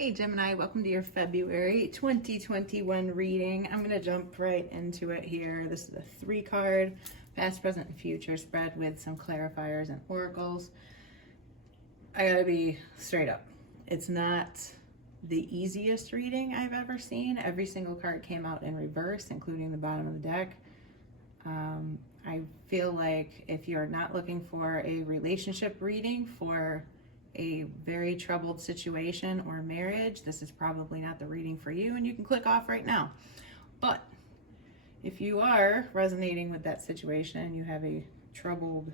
Hey Gemini, welcome to your February 2021 reading. I'm going to jump right into it here. This is a 3-card past, present, and future spread with some clarifiers and oracles. I gotta be straight up. It's not the easiest reading I've ever seen. Every single card came out in reverse, including the bottom of the deck. I feel like if you're not looking for a relationship reading for a very troubled situation or marriage, this is probably not the reading for you, and you can click off right now. But if you are resonating with that situation and you have a troubled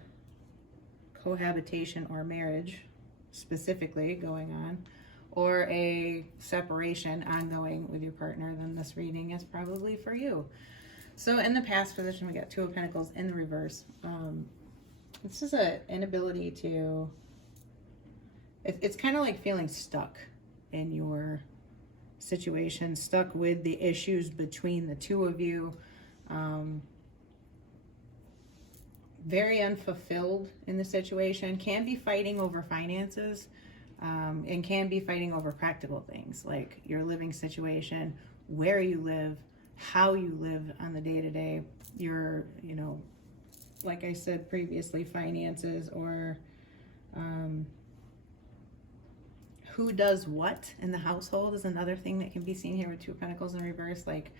cohabitation or marriage specifically going on, or a separation ongoing with your partner, then this reading is probably for you. So in the past position, we got 2 of Pentacles in the reverse. This is an inability to, it's kind of like feeling stuck in your situation, stuck with the issues between the 2 of you. Very unfulfilled in the situation, can be fighting over finances, and can be fighting over practical things like your living situation, where you live, how you live on the day-to-day, your, like I said previously, finances, or who does what in the household is another thing that can be seen here with 2 of Pentacles in reverse, like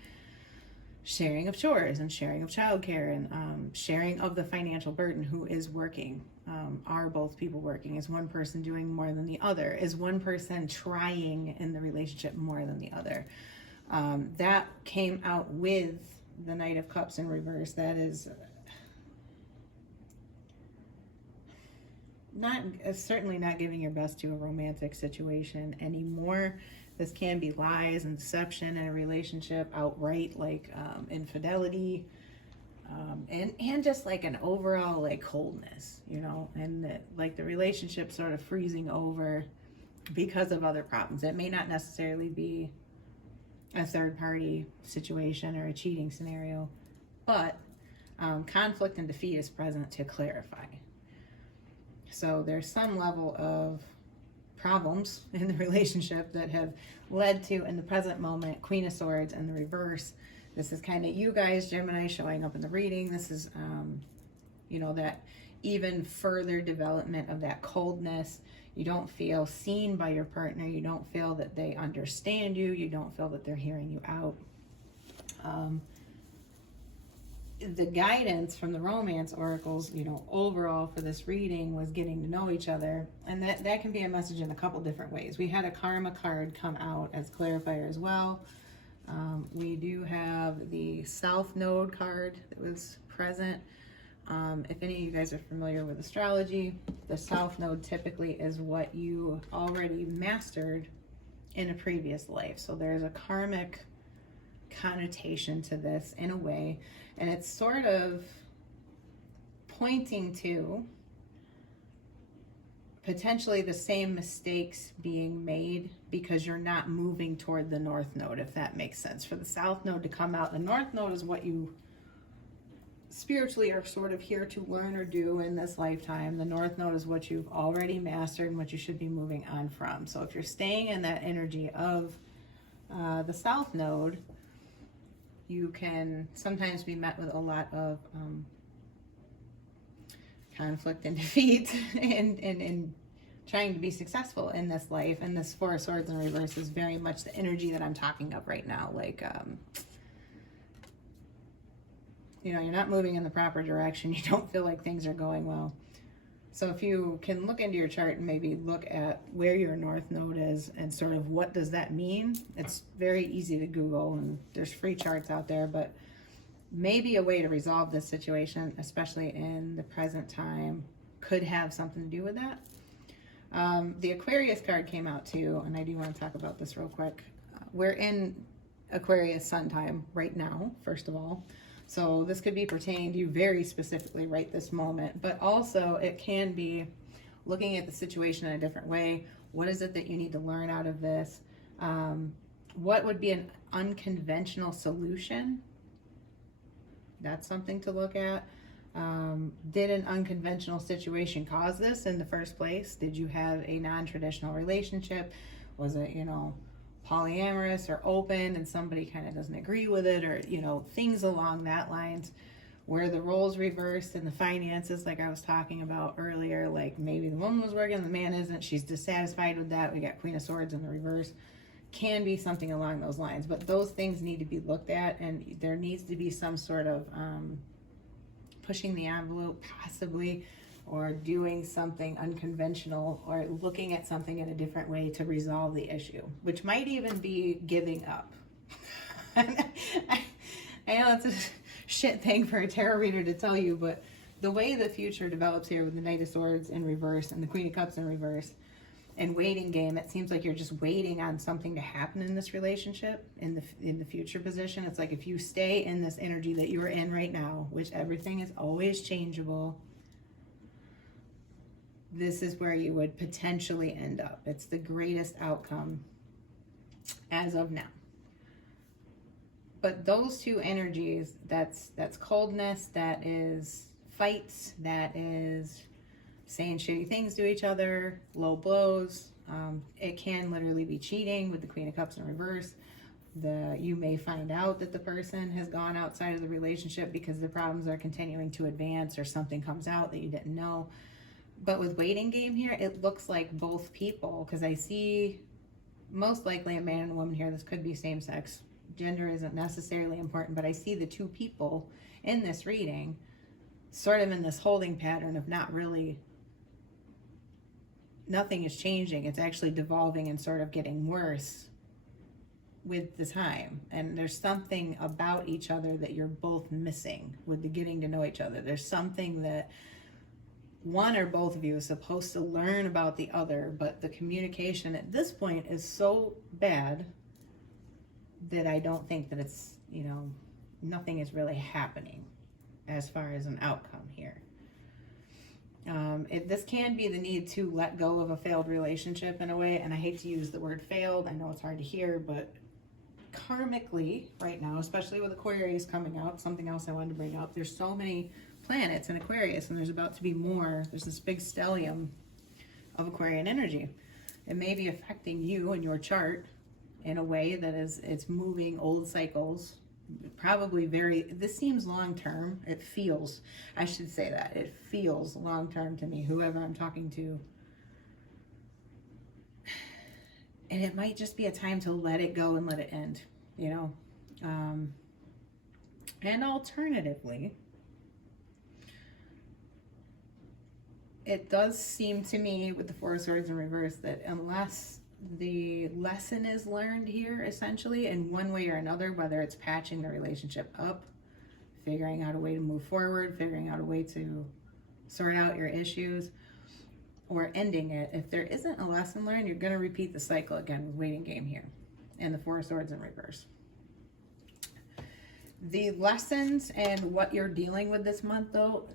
sharing of chores and sharing of childcare and sharing of the financial burden. Who is working? Are both people working? Is one person doing more than the other? Is one person trying in the relationship more than the other? That came out with the Knight of Cups in reverse. That is certainly not giving your best to a romantic situation anymore. This can be lies and deception in a relationship outright, like infidelity, and just like an overall like coldness, and the relationship sort of freezing over because of other problems. It may not necessarily be a third-party situation or a cheating scenario, but conflict and defeat is present to clarify. So there's some level of problems in the relationship that have led to, in the present moment, Queen of Swords in the reverse. This is kind of you guys, Gemini, showing up in the reading. This is, that even further development of that coldness. You don't feel seen by your partner. You don't feel that they understand you. You don't feel that they're hearing you out. The guidance from the romance oracles, overall for this reading was getting to know each other. And that can be a message in a couple different ways. We had a karma card come out as clarifier as well. We do have the South Node card that was present. If any of you guys are familiar with astrology, the South Node typically is what you already mastered in a previous life. So there's a karmic connotation to this in a way, and it's sort of pointing to potentially the same mistakes being made because you're not moving toward the North Node, if that makes sense. For the South Node to come out, the North Node is what you spiritually are sort of here to learn or do in this lifetime. The North Node is what you've already mastered and what you should be moving on from. So if you're staying in that energy of the South Node, you can sometimes be met with a lot of conflict and defeat and trying to be successful in this life. And this 4 of Swords in reverse is very much the energy that I'm talking of right now. Like, you're not moving in the proper direction. You don't feel like things are going well. So if you can look into your chart and maybe look at where your North Node is and sort of what does that mean, it's very easy to Google, and there's free charts out there, but maybe a way to resolve this situation, especially in the present time, could have something to do with that. The Aquarius card came out too, and I do want to talk about this real quick. We're in Aquarius sun time right now, first of all. So this could be pertaining to you very specifically right this moment, but also it can be looking at the situation in a different way. What is it that you need to learn out of this? What would be an unconventional solution? That's something to look at. Did an unconventional situation cause this in the first place? Did you have a non-traditional relationship? Was it, you know, polyamorous or open and somebody kind of doesn't agree with it, or, you know, things along that lines, where the roles reversed in the finances, like I was talking about earlier, like maybe the woman was working, the man isn't, she's dissatisfied with that. We got Queen of Swords in the reverse. Can be something along those lines, but those things need to be looked at, and there needs to be some sort of pushing the envelope, possibly, or doing something unconventional, or looking at something in a different way to resolve the issue, which might even be giving up. I know it's a shit thing for a tarot reader to tell you, but the way the future develops here with the Knight of Swords in reverse and the Queen of Cups in reverse and waiting game, it seems like you're just waiting on something to happen in this relationship in the future position. It's like if you stay in this energy that you are in right now, which everything is always changeable, this is where you would potentially end up. It's the greatest outcome as of now. But those two energies, that's coldness, that is fights, that is saying shitty things to each other, low blows. It can literally be cheating with the Queen of Cups in reverse. You may find out that the person has gone outside of the relationship because the problems are continuing to advance, or something comes out that you didn't know. But with waiting game here, it looks like both people, because I see most likely a man and a woman here. This could be same sex. Gender isn't necessarily important, but I see the two people in this reading sort of in this holding pattern of not really, nothing is changing. It's actually devolving and sort of getting worse with the time. And there's something about each other that you're both missing with the getting to know each other. There's something that one or both of you is supposed to learn about the other, but the communication at this point is so bad that I don't think that it's, you know, nothing is really happening as far as an outcome here. This can be the need to let go of a failed relationship in a way, and I hate to use the word failed. I know it's hard to hear, but karmically right now, especially with Aquarius coming up, something else I wanted to bring up, there's so many planets in Aquarius, and there's about to be more. There's this big stellium of Aquarian energy. It may be affecting you and your chart in a way that it's moving old cycles, probably this seems long-term. It feels, I should say that, it feels long-term to me, whoever I'm talking to. And it might just be a time to let it go and let it end, you know. And alternatively, it does seem to me with the Four of Swords in reverse that unless the lesson is learned here, essentially, in one way or another, whether it's patching the relationship up, figuring out a way to move forward, figuring out a way to sort out your issues, or ending it, if there isn't a lesson learned, you're going to repeat the cycle again with waiting game here and the Four of Swords in reverse. The lessons and what you're dealing with this month, though,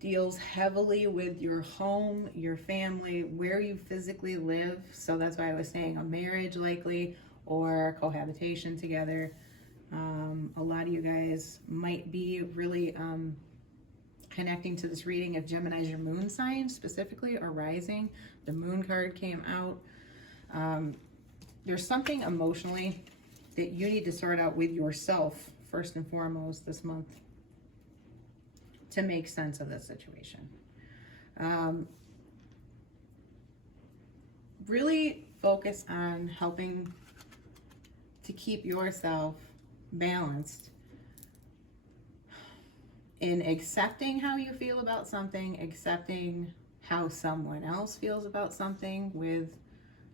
deals heavily with your home, your family, where you physically live. So that's why I was saying a marriage likely, or cohabitation together. A lot of you guys might be really connecting to this reading if Gemini is your moon sign specifically, or rising. The moon card came out. There's something emotionally that you need to sort out with yourself first and foremost this month to make sense of this situation. Really focus on helping to keep yourself balanced in accepting how you feel about something, accepting how someone else feels about something with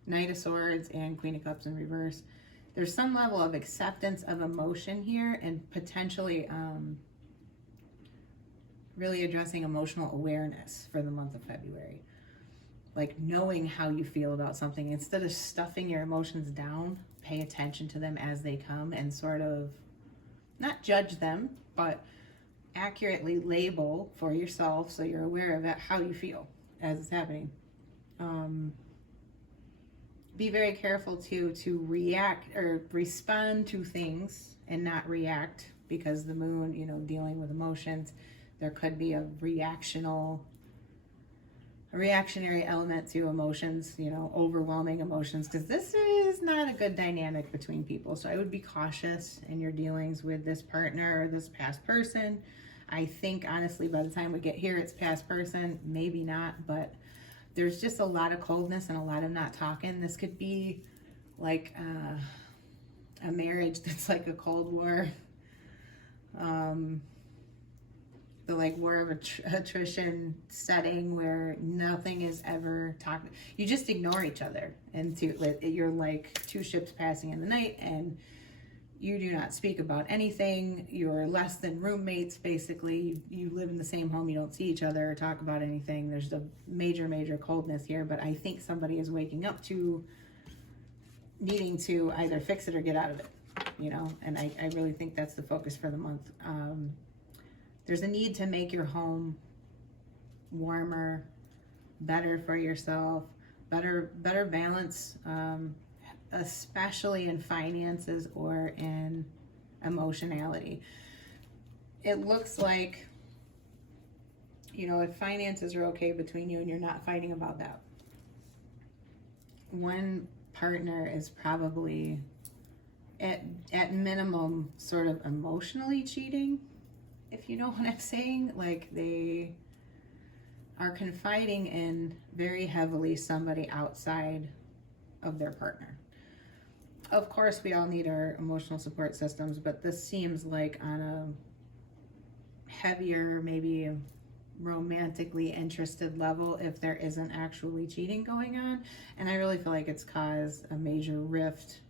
Knight of Swords and Queen of Cups in reverse. There's some level of acceptance of emotion here, and potentially really addressing emotional awareness for the month of February. Like knowing how you feel about something. Instead of stuffing your emotions down, pay attention to them as they come and sort of not judge them, but accurately label for yourself so you're aware of it, how you feel as it's happening. Be very careful to react or respond to things and not react, because the moon, you know, dealing with emotions, there could be a reactional a reactionary element to emotions, you know, overwhelming emotions, because this is not a good dynamic between people. So I would be cautious in your dealings with this partner or this past person. I think honestly, by the time we get here, it's past person, maybe not, but there's just a lot of coldness and a lot of not talking. This could be like a marriage that's like a Cold War, the like war of attrition setting where nothing is ever talked. You just ignore each other, and you're like two ships passing in the night, and you do not speak about anything. You're less than roommates, basically. You live in the same home. You don't see each other or talk about anything. There's a major coldness here, but I think somebody is waking up to needing to either fix it or get out of it, you know, and I really think that's the focus for the month. There's a need to make your home warmer, better for yourself, better balance, especially in finances or in emotionality. It looks like, you know, if finances are okay between you and you're not fighting about that, one partner is probably at minimum sort of emotionally cheating, if you know what I'm saying. Like they are confiding in very heavily somebody outside of their partner. Of course, we all need our emotional support systems, but this seems like on a heavier, maybe romantically interested level if there isn't actually cheating going on. And I really feel like it's caused a major rift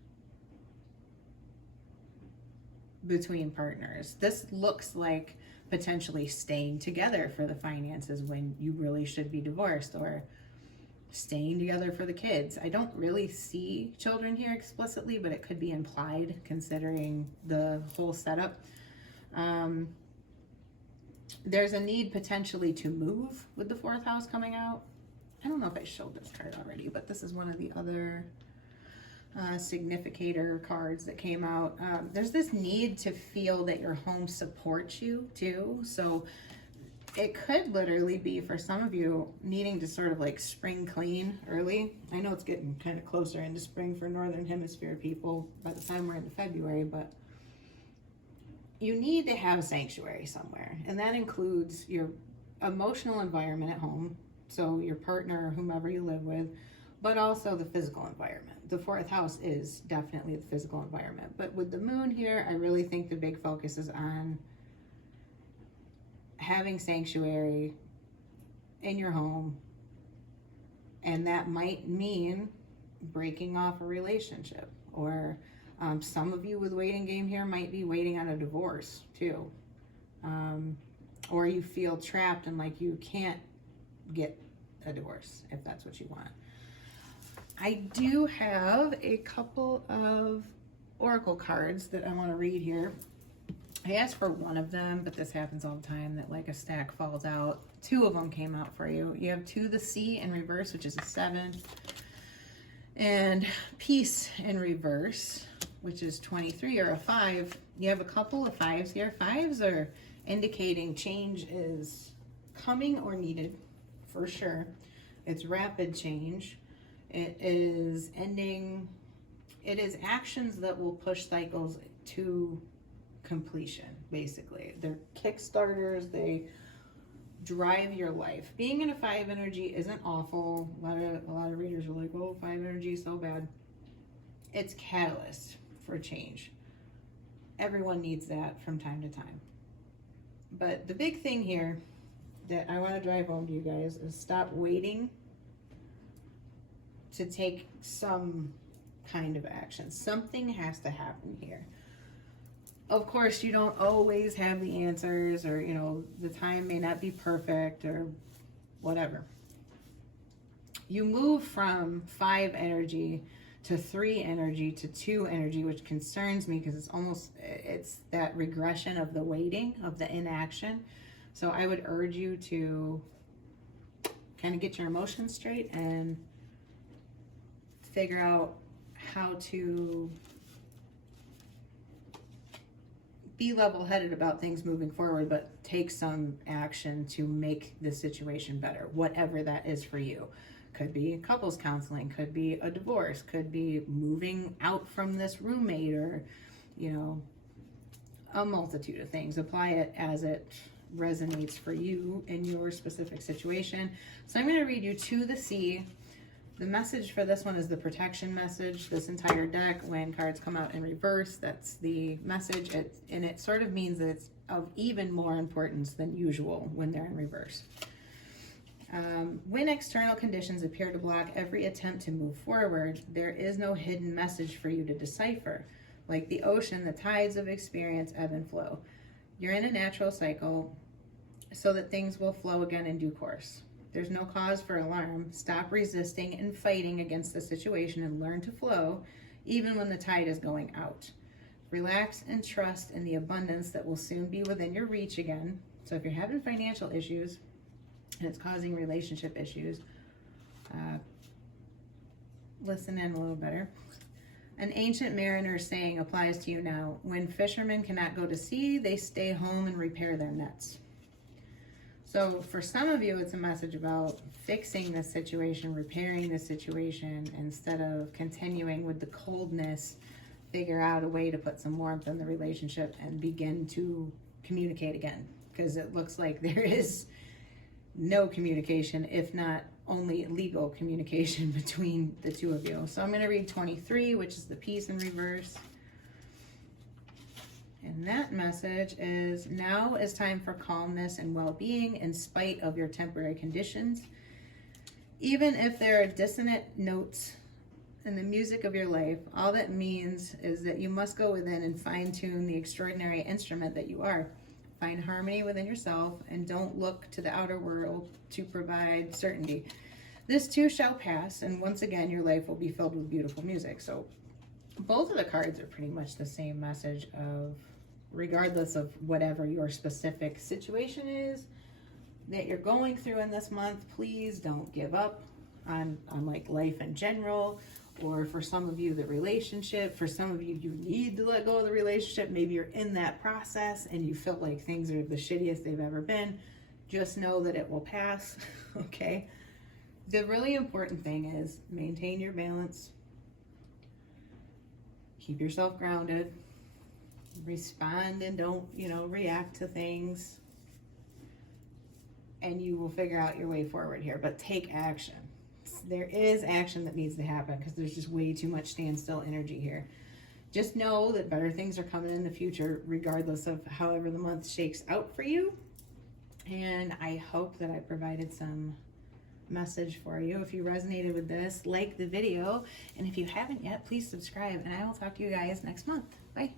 between partners. This looks like potentially staying together for the finances when you really should be divorced, or staying together for the kids. I don't really see children here explicitly, but it could be implied considering the whole setup. There's a need potentially to move with the fourth house coming out. I don't know if I showed this card already, but this is one of the other significator cards that came out. There's this need to feel that your home supports you too. So it could literally be, for some of you, needing to sort of like spring clean early. I know it's getting kind of closer into spring for Northern Hemisphere people by the time we're into February, but you need to have a sanctuary somewhere. And that includes your emotional environment at home, so your partner or whomever you live with, but also the physical environment. The fourth house is definitely the physical environment. But with the moon here, I really think the big focus is on having sanctuary in your home, and that might mean breaking off a relationship, or some of you with waiting game here might be waiting on a divorce too, or you feel trapped and like you can't get a divorce if that's what you want. I do have a couple of oracle cards that I want to read here. I asked for one of them, but this happens all the time, that like a stack falls out. Two of them came out for you. You have to the sea in reverse, which is a 7, and peace in reverse, which is 23, or a 5. You have a couple of 5s here. 5s are indicating change is coming or needed, for sure. It's rapid change. It is ending. It is actions that will push cycles to completion, basically. They're kickstarters. They drive your life. Being in a 5 energy isn't awful. A lot of readers are like, oh, 5 energy is so bad. It's catalyst for change. Everyone needs that from time to time. But the big thing here that I want to drive home to you guys is stop waiting to take some kind of action. Something has to happen here. Of course, you don't always have the answers, or, you know, the time may not be perfect or whatever. You move from 5 energy to 3 energy to 2 energy, which concerns me because it's that regression of the waiting, of the inaction. So I would urge you to kind of get your emotions straight and figure out how to be level-headed about things moving forward, but take some action to make the situation better, whatever that is for you. Could be couples counseling, could be a divorce, could be moving out from this roommate, or, you know, a multitude of things. Apply it as it resonates for you in your specific situation. So I'm going to read you To the Sea. The message for this one is the protection message. This entire deck, when cards come out in reverse, that's the message. And it sort of means that it's of even more importance than usual when they're in reverse. When external conditions appear to block every attempt to move forward, there is no hidden message for you to decipher. Like the ocean, the tides of experience ebb and flow. You're in a natural cycle so that things will flow again in due course. There's no cause for alarm. Stop resisting and fighting against the situation and learn to flow even when the tide is going out. Relax and trust in the abundance that will soon be within your reach again. So if you're having financial issues and it's causing relationship issues, listen in a little better. An ancient mariner saying applies to you now. When fishermen cannot go to sea, they stay home and repair their nets. So for some of you, it's a message about fixing the situation, repairing the situation, instead of continuing with the coldness. Figure out a way to put some warmth in the relationship and begin to communicate again. Because it looks like there is no communication, if not only legal communication between the two of you. So I'm going to read 23, which is the Peace in reverse. And that message is, now is time for calmness and well-being in spite of your temporary conditions. Even if there are dissonant notes in the music of your life, all that means is that you must go within and fine-tune the extraordinary instrument that you are. Find harmony within yourself and don't look to the outer world to provide certainty. This too shall pass, and once again your life will be filled with beautiful music. So both of the cards are pretty much the same message of, regardless of whatever your specific situation is that you're going through in this month, please don't give up on like life in general, or for some of you the relationship. For some of you, you need to let go of the relationship. Maybe you're in that process and you feel like things are the shittiest they've ever been. Just know that it will pass. Okay, the really important thing is maintain your balance, keep yourself grounded, respond and don't, react to things, and you will figure out your way forward here. But take action. There is action that needs to happen because there's just way too much standstill energy here. Just know that better things are coming in the future, regardless of however the month shakes out for you. And I hope that I provided some message for you. If you resonated with this, like the video. And if you haven't yet, please subscribe. And I will talk to you guys next month. Bye.